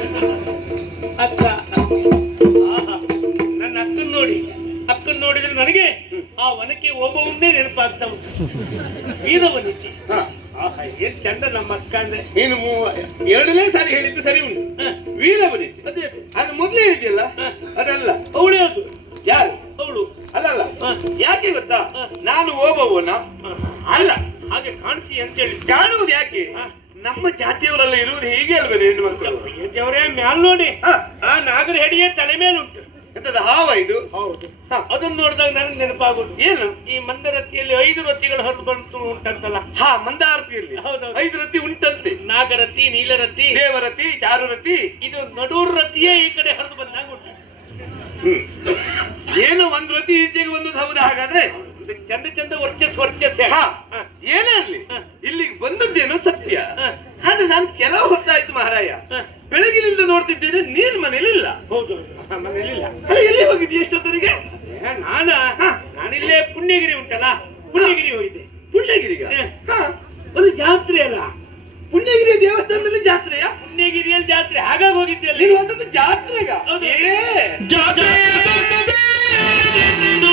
ಅಕ್ಕ ಆಹಾ. ನನ್ನ ಅಕ್ಕನ ನೋಡಿ. ಅಕ್ಕನ ನೋಡಿದ್ರೆ ನನಗೆ ಆ ಒನಕ್ಕೆ ಒಬ್ಬವನ್ನೇ ನೆನಪಾಗ್ತಾ ಉಂಟು. ಹಾ. ಆಹಾ ಏನ್ ಚಂದ ನಮ್ಮ ಅಕ್ಕ ಅಂದ್ರೆ. ನೀನು ಮೂ- ಎರಡನೇ ಸಾರಿ ಹೇಳಿದ್ದು ಸರಿ ಉಂಟು. ವೀರವನಿ ಅದೇ ಅದೇ. ಮೊದ್ಲೇ ಹೇಳಿದ್ಯಲ್ಲ. ಅದಲ್ಲ. ಅವಳು ಅದು. ಯಾರು? ಅವಳು. ಅಲ್ಲಲ್ಲ ಹ. ಯಾಕೆ ಗೊತ್ತಾ? ಹ. ನಾನು ಓಬವ್ವನ ಅಲ್ಲ. ಹಾಗೆ ಕಾಣ್ತೀಯ ಅಂತ ಹೇಳಿ ಕಾಣುವುದು ಯಾಕೆ? ಹ. ನಮ್ಮ ಜಾತಿಯವರೆಲ್ಲ ಇರುವುದು ಹೀಗೆ ಅಲ್ವೇ ಹೆಣ್ಣು ಮಕ್ಕಳು? ದೇವರೇ ಮ್ಯಾಲ್ ನೋಡಿ. ಆ ನಾಗರ ಹೆಡಿಗೆ ತಲೆ ಮೇಲೆ ಉಂಟು. ಎಂತದ ಹಾವ ಇದು? ಹೌದು. ಅದನ್ನ ನೋಡಿದಾಗ ನನಗೆ ನೆನಪಾಗುದು. ಏನು? ಈ ಮಂದರತಿಯಲ್ಲಿ ಐದು ರತಿಗಳು ಹೊರಟು ಬಂತು ಉಂಟಂತಲ್ಲ? ಹಾ ಮಂದಾರತಿಯಲ್ಲಿ. ಹೌದು ಐದು ರತಿ ಉಂಟಂತೆ. ನಾಗರತಿ ನೀಲರತಿ. ದೇವರತಿ ಚಾರುರತಿ. ಇದು ನಡೂರು ರತಿಯೇ ಈ ಕಡೆ ಹರಿದು ಬಂದಾಗ ಉಂಟು. ಏನು ಒಂದ್ ರತಿ ಈಚೆಗೆ ಒಂದು ಹೌದು ಹಾಗಾದ್ರೆ? ಚಂದ ಚಂದ ವರ್ಚಸ್ ವರ್ಚಸ್ ಹಾ ಹ. ಏನೇ ಇರ್ಲಿ ಹ. ಇಲ್ಲಿಗೆ ಬಂದದ್ದೇನೋ ಸತ್ಯ ಹ. ಆದ್ರೆ ನಾನು ಕೆಲವು ಹೊತ್ತಾಯ್ತು ಮಹಾರಾಯ ಹ. ಬೆಳಗಿನಿಂದ ನೋಡ್ತಿದ್ದೇನೆ ನೀನ್ ಮನೇಲಿ ಇಲ್ಲ. ಹೌದು ಮನೇಲಿಲ್ಲ ಅಲ್ಲ, ಎಲ್ಲಿ ಹೋಗಿದ್ದಿ ಎಷ್ಟೊತ್ತರಿಗೆ? ಏ, ನಾನಾ. ನಾನಿಲ್ಲೇ ಪುಣ್ಯಗಿರಿ ಉಂಟಲ್ಲ? ಪುಣ್ಯಗಿರಿ ಹೋಗಿದ್ದೆ. ಪುಣ್ಯಗಿರಿಗ ಒಂದು ಹಾ. ಅದು ಜಾತ್ರೆ ಅಲ್ಲ. ಪುಣ್ಯಗಿರಿ ದೇವಸ್ಥಾನದಲ್ಲಿ ಜಾತ್ರೆಯ? ಪುಣ್ಯಗಿರಿಯಲ್ಲಿ ಜಾತ್ರೆ. ಹಾಗಾಗಿ ಹೋಗಿದ್ದೆ ಅಲ್ಲಿ. ನೀನು ಒಂದೊಂದು ಜಾತ್ರೆಗ? ಹೌದು. ಏ. ಅದು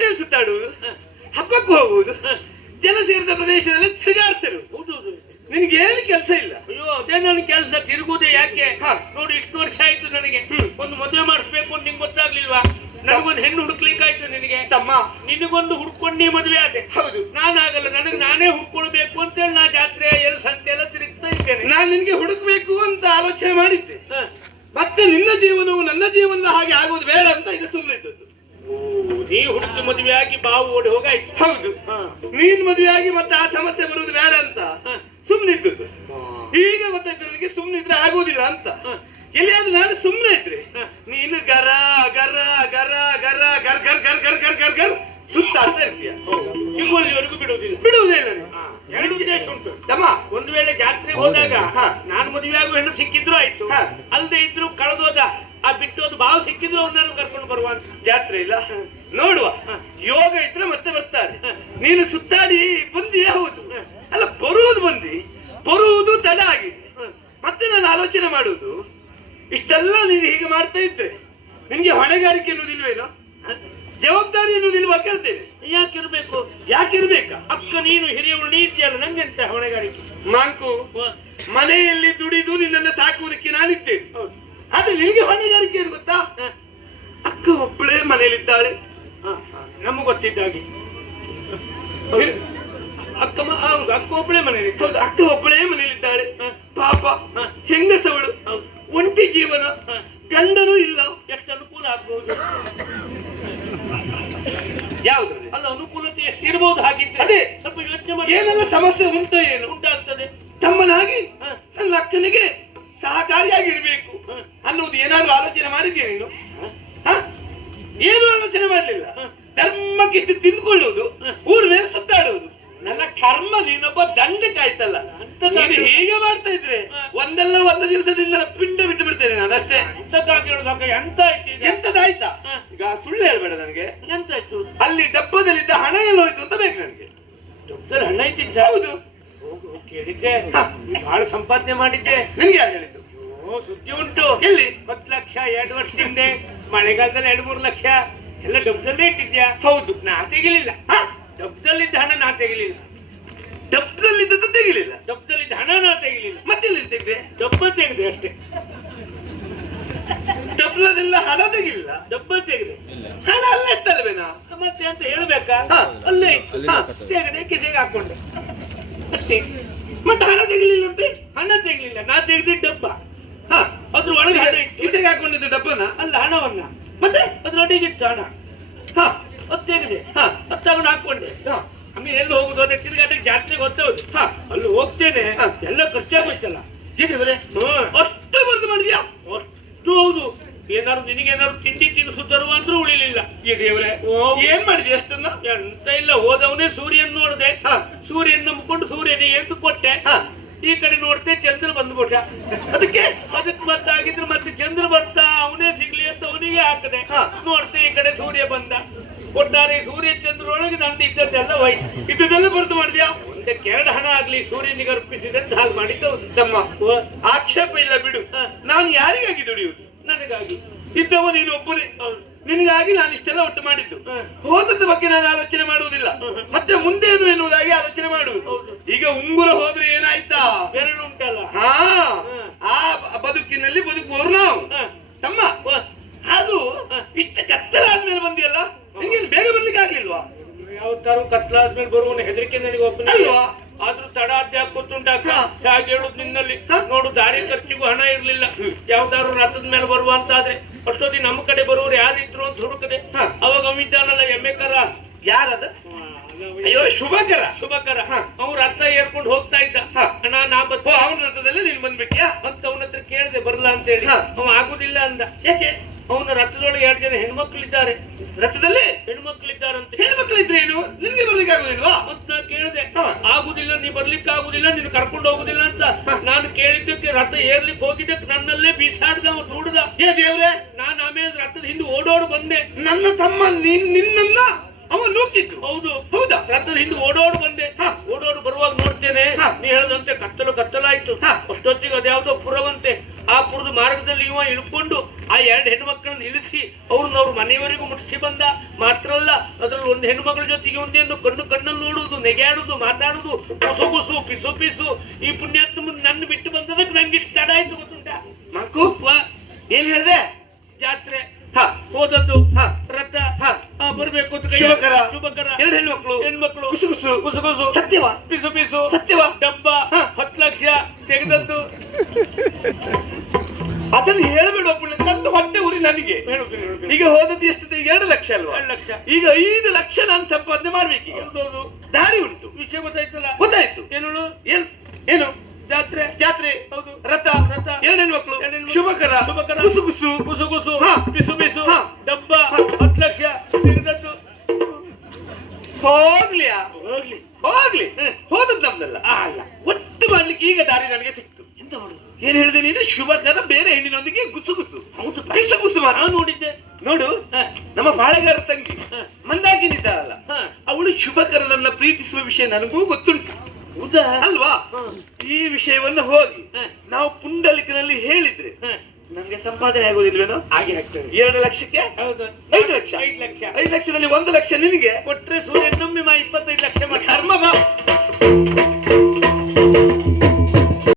ಪೇಟೆಯಲ್ಲಿ ಸುತ್ತಾಡುವುದು. ಹಬ್ಬಕ್ಕೂ ಹೋಗುವುದು. ಜನ ಸೇರಿದ ಪ್ರದೇಶದಲ್ಲಿ ತಿರುಗಾಡ್ತಾರೆ ನಿನ್ಗೆ ಏನು ಕೆಲಸ ಇಲ್ಲ? ಅಯ್ಯೋ ಅದೇ ನನ್ನ ಕೆಲಸ. ತಿರುಗುದೇ ಯಾಕೆ. ನೋಡಿ ಇಷ್ಟು ವರ್ಷ ಆಯ್ತು ನನಗೆ. ಒಂದು ಮದುವೆ ಮಾಡಿಸ್ಬೇಕು ಅಂತ ನಿಂಗೆ ಗೊತ್ತಾಗ್ಲಿಲ್ವಾ? ನನಗೊಂದು ಹೆಣ್ಣು ಹುಡುಕ್ಲಿಕ್ಕಾಯ್ತು ನಿನಗೆ. ತಮ್ಮ. ನಿನಗೊಂದು ಹುಡ್ಕೊಂಡೇ ಮದುವೆ ಆದೆ. ಹೌದು. ನಾನಾಗಲ್ಲ ನನಗೆ ನಾನೇ ಹುಡ್ಕೊಳ್ಬೇಕು ಅಂತೇಳಿ ನಾ ಜಾತ್ರೆ ಎಲ್ಲ ಸಂತೆ ಎಲ್ಲ ತಿರುಗ್ತಾ ಇದ್ದೇನೆ ನಾನು ನಿನ್ಗೆ ಹುಡುಕ್ಬೇಕು ಅಂತ ಆಲೋಚನೆ ಮಾಡಿದ್ದೆ ಹ. ಮತ್ತೆ ನಿನ್ನ ಜೀವನವು ನನ್ನ ಜೀವನದ ಹಾಗೆ ಆಗೋದು ಬೇಡ ಅಂತ ಇದು ಸುಮ್ಮನೆ ಇದ್ದದ್ದು ಓ, ನೀ ಹುಡುಕಿ ಮದುವೆ ಆಗಿ ಬಾವು ಓಡಿ ಹೋಗಾಯ್ತು ಹೌದು ಹ. ನೀನ್ ಮದುವೆ ಆಗಿ ಮತ್ತೆ ಆ ಸಮಸ್ಯೆ ಬರುವುದು ಬೇಡ ಅಂತ ಹ. ಸುಮ್ಮನೆ ಇದ್ದದ್ದು ಈಗ ಗೊತ್ತಾಯ್ತು ನನಗೆ ಸುಮ್ಮನೆ ಇದ್ರೆ ಆಗೋದಿಲ್ಲ ಅಂತ. ಹ. ಎಲ್ಲಿಯಾದ್ರೂ ನಾನು ಸುಮ್ಮನೆ ಇದ್ರೆ. ಹ. ನೀನು ಗರ ಗರ ಗರ ಗರ ಗರ್ ಗರ್ ಗರ್ ಗರ್ ಗರ್ ಗರ್ ಗರ್ ಸುತ್ತ ಇರ್ತೀಯ. ಸಿಗುವಲ್ಲಿವರೆಗೂ ಬಿಡುವುದಿಲ್ಲ. ಬಿಡುವುದೇ ನನಗೆ ಹ, ಎರಡು ಉದ್ದೇಶ ಉಂಟು. ತಮ್ಮ. ಒಂದು ವೇಳೆ ಜಾತ್ರೆ ಹೋದಾಗ ಹಾ. ನಾನು ಮದುವೆ ಆಗುವ ಹೆಣ್ಣು ಸಿಕ್ಕಿದ್ರು ಆಯ್ತು. ಹಾ. ಅಲ್ಲದೆ ಇದ್ರು ಕಳೆದೋದ ಆ ಬಿಟ್ಟೋದು ಬಾವು ಸಿಕ್ಕಿದ್ರು ಅವ್ರನ್ನ ಕರ್ಕೊಂಡು ಬರುವ ಅಂತ. ಜಾತ್ರೆ ಇಲ್ಲ. ನೋಡುವ. ಹ. ಯೋಗ ಇದ್ರೆ ಮತ್ತೆ ಬರ್ತಾರೆ. ನೀನು ಸುತ್ತಾಡಿ ಬಂದಿ ಹೌದು ಹ. ಅಲ್ಲ ಬರುವುದು ಬಂದಿ ಬರುವುದು ತಡ ಆಗಿದೆ ಹ. ಮತ್ತೆ ನಾನು ಆಲೋಚನೆ ಮಾಡುವುದು ಇಷ್ಟೆಲ್ಲ ನೀನು ಹೀಗೆ ಮಾಡ್ತಾ ಇದ್ರೆ ಹೊಣೆಗಾರಿಕೆ ಎನ್ನುವುದಿಲ್ವೇನೋ. ಜವಾಬ್ದಾರಿ ಎನ್ನುವುದಿಲ್ವಾ ಕೇಳ್ತೇನೆ ಯಾಕಿರ್ಬೇಕು? ಯಾಕಿರ್ಬೇಕಾ? ಅಕ್ಕ ನೀನು ಹಿರಿಯವಳು ನೀತಿಯಲ್ಲ ನಂಗೆಂತ ಹೊಣೆಗಾರಿಕೆ? ಮಾಂಕು ಮನೆಯಲ್ಲಿ ದುಡಿದು ನಿನ್ನನ್ನು ಸಾಕುವುದಕ್ಕೆ ನಾನಿದ್ದೇನೆ. ಆದ್ರೆ ನಿನಗೆ ಹೊಣೆಗಾರಿಕೆ ಏನು ಗೊತ್ತಾ? ಅಕ್ಕ ಒಬ್ಬಳೇ ಮನೆಯಲ್ಲಿದ್ದಾಳೆ. ನಮ್ಮ ಗೊತ್ತಿದ್ದಾಗಿ. ಅಕ್ಕ ಹೌದು ಅಕ್ಕ ಒಬ್ಬಳೇ ಮನೆಯಲ್ಲಿ. ಹೌದು ಅಕ್ಕ ಒಬ್ಬಳೇ ಮನೆಯಲ್ಲಿದ್ದಾಳೆ. ಪಾಪ. ಹೆಂಗಸವಳು. ಒಂಟಿ ಜೀವನ. ಗಂಡನೂ ಇಲ್ಲ. ಎಷ್ಟು ಅನುಕೂಲ ಆಗ್ಬಹುದು ಅಲ್ಲ ಅನುಕೂಲತೆ ಎಷ್ಟು ಇರ್ಬೋದು ಹಾಗಿದ್ರೆ ಅದೇ. ಸ್ವಲ್ಪ ಯೋಚನೆ ಮಾಡಿ. ಏನೆಲ್ಲ ಸಮಸ್ಯೆ ಉಂಟ ಏನು? ಉಂಟಾಗ್ತದೆ. ತಮ್ಮನಾಗಿ. ನನ್ನ ಅಕ್ಕನಿಗೆ ಸಹಕಾರಿಯಾಗಿರ್ಬೇಕು ಅನ್ನೋದು ಏನಾದ್ರೂ ಆಲೋಚನೆ ಮಾಡಿದ್ಯಾ ನೀನು? ಏನು ಆಲೋಚನೆ ಮಾಡಲಿಲ್ಲ. ಧರ್ಮಕ್ಕೆ ತಿಂದುಕೊಳ್ಳುವುದು ಊರ ಮೇಲೆ ಸುತ್ತಾಡುವುದು. ನನ್ನ ಕರ್ಮ ನೀನೊಬ್ಬ ದಂಡ ಕಾಯ್ತಲ್ಲ ಅಂಥದ್ದಾಗಿ- ನೀನು ಹೀಗೆ ಮಾಡ್ತಾ ಇದ್ರೆ ಒಂದಲ್ಲ ಒಂದು ದಿವಸದಿಂದ ನನ್ನ ಪಿಂಡ ಬಿಟ್ಟು ಬಿಡ್ತೇನೆ ನಾನು ಅಷ್ಟೇ. ಎಂತ ಆಯ್ತು ಈಗ ಎಂತದಾಯ್ತಾ ಹ. ಈಗ ಸುಳ್ಳು ಹೇಳ್ಬೇಡ ನನಗೆ ಎಂತ ಆಯ್ತು ಅಲ್ಲಿ ಡಬ್ಬದಲ್ಲಿದ್ದ ಹಣ ಎಲ್ಲ ಹೋಯ್ತು ಅಂತ ಬೇಕು ನನಗೆ ಡಾಕ್ಟರ್ ಹಣ ಇಟ್ಟಿದ್ದ ಹೌದು ಹೋಗು, ಕೇಳಿದ್ದೆ ಹ. ಬಹಳ ಸಂಪಾದನೆ ಮಾಡಿದ್ದೆ ನಿನ್ಗೆ ಯಾರು ಹೇಳಿದ್ದು ಓ ಸುದ್ದಿ ಉಂಟು ಎಲ್ಲಿ ಹತ್ತು ಲಕ್ಷ ಎರಡು ವರ್ಷ ಹಿಂದೆ ಮಳೆಗಾಲದಲ್ಲಿ ಎರಡು ಮೂರು ಲಕ್ಷ ಎಲ್ಲ ಡಬ್ದಲ್ಲೇ ಇಟ್ಟಿದ್ಯಾ? ಹೌದು. ನಾ ತೆಗಿಲಿಲ್ಲ. ಡಬ್ದಲ್ಲಿದ್ದ ಹಣ ನಾ ತೆಗಿಲಿಲ್ಲ. ಡಬ್ದಲ್ಲಿದ್ದದ್ದು ತೆಗಿಲಿಲ್ಲ. ಡಬ್ದಲ್ಲಿದ್ದ ಹಣ ನಾ ತೆಗಿಲಿಲ್ಲ. ಮತ್ತೆ ಎಲ್ಲಿ ತೆಗ್ದೆ? ಡಬ್ಬ ತೆಗೆದೆ ಅಷ್ಟೇ. ಡಬ್ಬದಲ್ಲ ಹಣ ತೆಗಿಲಿಲ್ಲ. ಡಬ್ಬ ತೆಗೆದೆ. ಹಣ ಅಲ್ಲೇ ಇತ್ತಲ್ವೇನಾ ಮತ್ತೆ ಅಂತ ಹೇಳ್ಬೇಕಾ? ಅಲ್ಲೇ ಇತ್ತು. ತೆಗೆದೆ ಕಿಸೆಗೆ ಹಾಕೊಂಡೆ. ಅಷ್ಟೇ. ಮತ್ತೆ ಹಣ ತೆಗಿಲಿಲ್ಲ ತೆಗಿಲಿಲ್ಲಂತೆ ಹಣ ತೆಗಿಲಿಲ್ಲ. ನಾ ತೆಗೆದಿದ್ದ ಡಬ್ಬ. ಅದ್ರ ಒಳಗೆ ಹಣ ಇತ್ತು ಕಿಸೆಗೆ ಹಾಕೊಂಡಿದ್ದ ಡಬ್ಬನ? ಅಲ್ಲ ಹಣವನ್ನ. ಮತ್ತೆ? ಅದ್ರೊಳಗಿತ್ತು ಹಣ. ಹಾ. ತೆಗೆದೆ ಹಾ. ತಗೊಂಡು ಹಾಕೊಂಡೆ ಹಾ. ಆಮೇಲೆ ಎಲ್ಲಿ ಹೋಗುದು ಅದೇ ತಿರುಗಾಟಕ್ಕೆ ಜಾತ್ರೆಗೆ ಗೊತ್ತೌದು ಹಾ. ಅಲ್ಲಿ ಹೋಗ್ತೇನೆ. ಎಲ್ಲ ಖರ್ಚಾಗೋಯ್ತಲ್ಲ. ಹ್ಮ್. ಅಷ್ಟು ಬಂದು ಮಾಡಿದ್ಯಾ? ಅಷ್ಟು ಹೌದು. ಏನಾದ್ರು ನಿನಗೇನಾದ್ರು ತಿಂಡಿ ತಿನಿಸು ತರುವ ಅಂದ್ರೂ ಉಳಿಲಿಲ್ಲ. ಈ ದೇವ್ರೆ. ಏನ್ ಮಾಡಿದ್ಯಾ ಅಷ್ಟನ್ನ? ಎಂತ ಇಲ್ಲ ಹೋದವನೇ ಸೂರ್ಯನ್ ನೋಡಿದೆ. ಸೂರ್ಯನ್ ನಂಬಿಕೊಂಡು ಸೂರ್ಯನಿಗೆ ಎಂದು ಕೊಟ್ಟೆ ಈ ಕಡೆ ನೋಡ್ತೆ ಚಂದ್ರ ಬಂದ್ಬಿಟ್ಟ. ಅದಕ್ಕೆ ಅದಕ್ಕೆ ಬರ್ತಾಗಿದ್ರೆ ಮತ್ತೆ ಚಂದ್ರ ಬರ್ತಾ ಅವನೇ ಸಿಗ್ಲಿ ಅಂತ ಅವನಿಗೆ ಹಾಕದೆ. ನೋಡ್ತೆ ಈ ಕಡೆ ಸೂರ್ಯ ಬಂದ. ಒಟ್ಟಾರೆ ಸೂರ್ಯ ಚಂದ್ರೊಳಗೆ ನಂದು ಇದ್ದದ್ದೆಲ್ಲ ಹೋಯ್ತು ಇದ್ದದೆಲ್ಲ ಬರ್ದು ಮಾಡಿದ್ಯಾ? ಒಂದಕ್ಕೆ ಎರಡು ಹಣ ಆಗ್ಲಿ ಸೂರ್ಯನಿಗೆ ಅರ್ಪಿಸಿದಂತ ಹಾಗೆ ಮಾಡಿದ್ದು ತಮ್ಮ ಆಕ್ಷೇಪ ಇಲ್ಲ ಬಿಡು. ನಾನು ಯಾರಿಗಾಗಿ ದುಡಿಯುವುದು? ನನಗಾಗಿ. ಇದ್ದವ ನೀನು ಒಬ್ಬನೇ. ನಿನಗಾಗಿ ನಾನು ಇಷ್ಟೆಲ್ಲ ಒಟ್ಟು ಮಾಡಿದ್ದು. ಹೋದದ ಬಗ್ಗೆ ನಾನು ಆಲೋಚನೆ ಮಾಡುವುದಿಲ್ಲ. ಮತ್ತೆ ಮುಂದೆ ಏನು ಎನ್ನುವುದಾಗಿ ಆಲೋಚನೆ ಮಾಡುವುದು. ಈಗ ಉಂಗುರ ಹೋದ್ರೆ ಏನಾಯ್ತಾ? ಬೆರಳು ಉಂಟಲ್ಲ. ಹಾ. ಆ ಬದುಕಿನಲ್ಲಿ ಬದುಕುವವರು ನಾವು. ತಮ್ಮ. ಅದು ಇಷ್ಟು ಕತ್ತಲಾದ್ಮೇಲೆ ಬಂದಿಯಲ್ಲ? ನಿಂಗೆ ಬೇಗ ಬರ್ಲಿಕ್ಕೆ ಆಗ್ಲಿಲ್ವಾ? ಯಾವತ್ತಾರು ಕತ್ಲಾದ್ಮೇಲೆ ಬರುವ ಹೆದರಿಕೆ ನನಗೆ ಒಪ್ಪಲ್ವಾ? ಆದ್ರೂ ತಡ ಗೊತ್ತುಂಟಾಕ. ಹಾಗೆ ಹೇಳುದು ನಿನ್ನಲ್ಲಿ. ನೋಡು ದಾರಿ ಖರ್ಚಿಗೂ ಹಣ ಇರ್ಲಿಲ್ಲ. ಯಾವ್ದಾದ್ರು ರಥದ ಮೇಲೆ ಬರುವ ಅಂತ ಆದ್ರೆ ಅಷ್ಟೊತ್ತಿಗೆ ನಮ್ಮ ಕಡೆ ಬರೋರು ಯಾರಿದ್ರು ಅಂತ ಹುಡುಕದೆ. ಅವಾಗ ಅವಿದ್ದಾನಲ್ಲ ಎಮ್ಮೆ ಕರ ಯಾರದ ಅಯ್ಯೋ. ಶುಭಕರ. ಶುಭಕರ. ಅವ್ರ ಅರ್ಥ ರಥ ಏರ್ಕೊಂಡು ಹೋಗ್ತಾ ಇದ್ದ. ಅಣ್ಣ ನಾ ಓ ಅವ್ರ ಅವನ ರಥದಲ್ಲಿ ನೀನ್ ಬಂದ್ಬಿಟ್ಯಾ? ಮತ್ತ ಅವನ ಹತ್ರ ಕೇಳಿದೆ ಬರಲ್ಲ ಅಂತ ಹೇಳಿ. ಅವ ಆಗುದಿಲ್ಲ ಅಂದ. ಯಾಕೆ? ಅವನ ರಥದೊಳಗೆ ಎರಡು ಜನ ಹೆಣ್ಮಕ್ಳಿದ್ದಾರೆ. ರಥದಲ್ಲಿ? ಹೆಣ್ಮಕ್ಳಿದ್ದಾರಂತೆ. ಹೆಣ್ಮಕ್ಳು ಇದ್ರೆ ಏನು? ನಿನ್ಗೆ ಬರ್ಲಿಕ್ಕೆ ಆಗುದಿಲ್ವಾ? ಮತ್ ನಾ ಕೇಳಿದೆ. ಆಗುದಿಲ್ಲ ನೀ ಬರ್ಲಿಕ್ಕೆ ಆಗುದಿಲ್ಲ ನೀನು ಕರ್ಕೊಂಡು ಹೋಗುದಿಲ್ಲ ಅಂತ. ನಾನು ಕೇಳಿದ್ದಕ್ಕೆ ರಥ ಏರ್ಲಿಕ್ಕೆ ಹೋಗಿದ್ದಕ್ಕೆ ನನ್ನಲ್ಲೇ ಬೀಸಾಡ್ದ ಅವ ನೋಡ್ದ ಏ ದೇವ್ರೆ! ನಾನು ಆಮೇಲೆ ರಥದ ಹಿಂದೆ ಓಡೋಡು ಬಂದೆ. ನನ್ನ ತಮ್ಮ ನಿನ್ನ ನಿನ್ನನ್ನ ಅವ ನೂಕಿದ್ದು. ಹೌದು. ಹೌದಾ? ರಥದ ಹಿಂದೆ ಓಡೋಡು ಬಂದೆ. ಓಡೋಡು ಬರುವಾಗ ನೋಡ್ತೇನೆ. ನೀ ಹೇಳದಂತೆ ಕತ್ತಲು ಕತ್ತಲಾಯ್ತು. ಅಷ್ಟೊತ್ತಿಗೆ ಅದ್ಯಾವುದೋ ಪುರವಂತೆ. ಆ ಪುರದ ಮಾರ್ಗದಲ್ಲಿ ಇವ ಇಳ್ಕೊಂಡು ಆ ಎರಡು ಹೆಣ್ಮಕ್ಳನ್ನ ಇಳಿಸಿ ಅವ್ರನ್ನ ಅವ್ರ ಮನೆಯವರೆಗೂ ಮುಟ್ಟಿಸಿ ಬಂದ. ಮಾತ್ರ ಅಲ್ಲ ಅದ್ರಲ್ಲಿ ಒಂದು ಹೆಣ್ಮಗಳ ಜೊತೆಗೆ ಒಂದೇನು ಕಣ್ಣು ಕಣ್ಣಲ್ಲಿ ನೋಡುವುದು ನೆಗೆಯಾಡುದು ಮಾತಾಡುದು ಗುಸು ಪಿಸು ಪಿಸು. ಈ ಪುಣ್ಯಾತ್ಮ ನನ್ನ ಬಿಟ್ಟು ಬಂದದಕ್ಕೆ ನಂಗೆ ಇಷ್ಟ ತಡ ಆಯ್ತು ಗೊತ್ತುಂಟ? ಮಕ್ಕು ಏನ್ ಹೇಳ್ದೆ? ಹೋದದ್ದು ರಕ್ತ ಬರಬೇಕು ಹ. ಆ, ಬರ್ಬೇಕು ಅಂತ ಶುಭಕರ. ಶುಭಕರ. ಎರಡು ಹೆಣ್ಮಕ್ಳು. ಹೆಣ್ಮಕ್ಳು. ಕುಸು ಕುಸು ಕುಸು ಕುಸು ಸತ್ಯವಾ. ಪಿಸು ಪಿಸು. ಸತ್ಯವಾ. ಡಬ್ಬ. ಹತ್ತು ಲಕ್ಷ. ತೆಗೆದದ್ದು. ಅದನ್ನ ಹೇಳ್ಬೇಡ ನನ್ನ ಹೊಟ್ಟೆ ಉರಿ ನನಗೆ. ಈಗ ಹೋದದ್ದು ಎಷ್ಟು ಎರಡು ಲಕ್ಷ ಅಲ್ವಾ? ಎರಡು ಲಕ್ಷ. ಈಗ ಐದು ಲಕ್ಷ ನಾನು ಸಂಪಾದನೆ ಮಾಡ್ಬೇಕು ದಾರಿ ಉಂಟು. ವಿಷಯ ಗೊತ್ತಾಯ್ತಲ್ಲ? ಗೊತ್ತಾಯ್ತು. ಏನು ಏನು? ಏನು? ಜಾತ್ರೆ ಜಾತ್ರೆ ಹೌದು. ರಥ ರಥ. ಎರಡು ಮಕ್ಕಳು. ಶುಭಕರ ಶುಭಕರ. ಕುಸು ಕುಸು ಕುಸು ಕುಸು ಹ. ಬಿಸು ಹ. ಡಬ್ಬ. ಹತ್ತು ಲಕ್ಷ. ಸಿಗದದ್ದು ಹೋಗ್ಲಿ. ಹೋಗ್ಲಿ. ಹೋಗ್ಲಿ. ಹೋದದ್ದು ನಮ್ದಲ್ಲ. ಅಲ್ಲ. ಒಟ್ಟು ಮಾಡ್ಲಿಕ್ಕೆ ಈಗ ದಾರಿ ನನಗೆ ಸಿಕ್ತು. ಎಂತ ಮಾಡುದು? ಏನ್ ಹೇಳಿದೆ ನೀನು? ಶುಭಕರ ಬೇರೆ ಹೆಣ್ಣಿನೊಂದಿಗೆ ಗುಸು ಗುಸು ಹೌದು. ಬಿಸು ಗುಸು ನಾನು ನೋಡಿದ್ದೆ. ನೋಡು ನಮ್ಮ ಬಾಳೆಗಾರ ತಂಗಿ ಮಂದಾಗಿನಿದ್ದಾಳಲ್ಲ. ಅವಳು ಶುಭಕರನನ್ನ ಪ್ರೀತಿಸುವ ವಿಷಯ ನನಗೂ ಗೊತ್ತುಂಟು. ಅಲ್ವಾ? ಈ ವಿಷಯವನ್ನು ಹೋಗಿ ನಾವು ಪುಂಡಲಿಕನಲ್ಲಿ ಹೇಳಿದ್ರೆ. ನಮ್ಗೆ ಸಂಪಾದನೆ ಆಗೋದಿಲ್ವೇನೋ? ಹಾಗೆ ಆಗ್ತದೆ. ಎರಡು ಲಕ್ಷಕ್ಕೆ? ಹೌದು. ಐದು ಲಕ್ಷ? ಐದು ಲಕ್ಷ. ಐದು ಲಕ್ಷದಲ್ಲಿ ಒಂದು ಲಕ್ಷ ನಿನಗೆ? ಕೊಟ್ರೆ ಸೂರ್ಯ ನಮ್ಮ ಮಾ ಇಪ್ಪತ್ತೈದು ಲಕ್ಷ ಕರ್ಮ